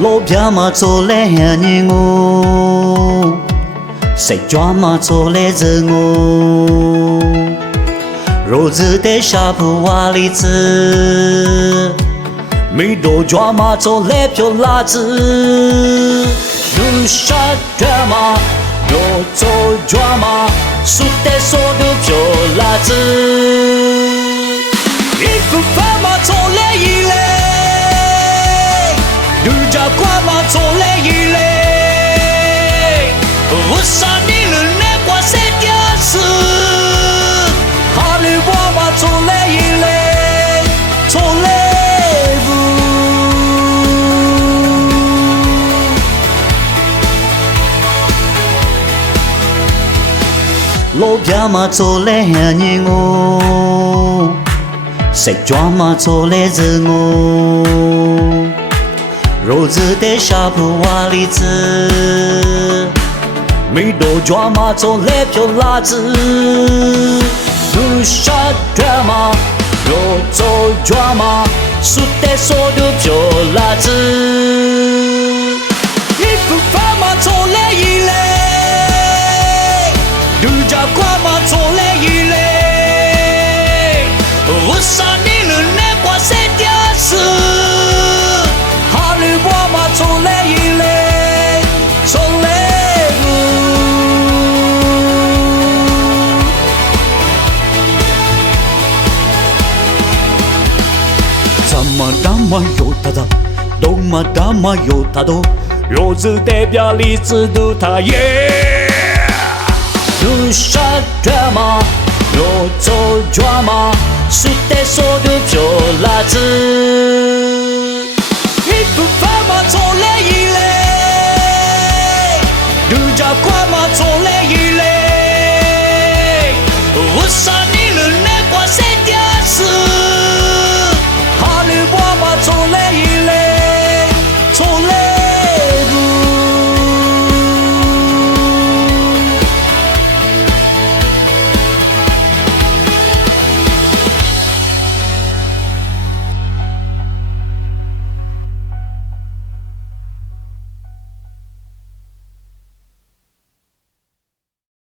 老表嘛做来向你我，谁抓嘛做来着我，肉子的下铺瓦里子，没多抓嘛做来漂辣子，有啥抓嘛，有做抓嘛，说的说的漂辣子，一个饭嘛做来一来。瓜嘛做来一来，我啥你了那瓜谁掉死？哈里瓜嘛做来一来，做来不？老表嘛做来向你我，谁抓嘛做来着我。肉子的下铺瓦里子，没多抓嘛做来漂辣子，有啥抓嘛，有做抓嘛，说的说的漂辣子，一个饭嘛做来一来，有家瓜嘛做来一来，我啥你了那瓜谁掉死？做来一来，做来不？怎么那么有他的，多么那么有他的，肉子代表里子都他耶。有啥抓嘛，有做抓嘛，说的说的漂辣子，一不发。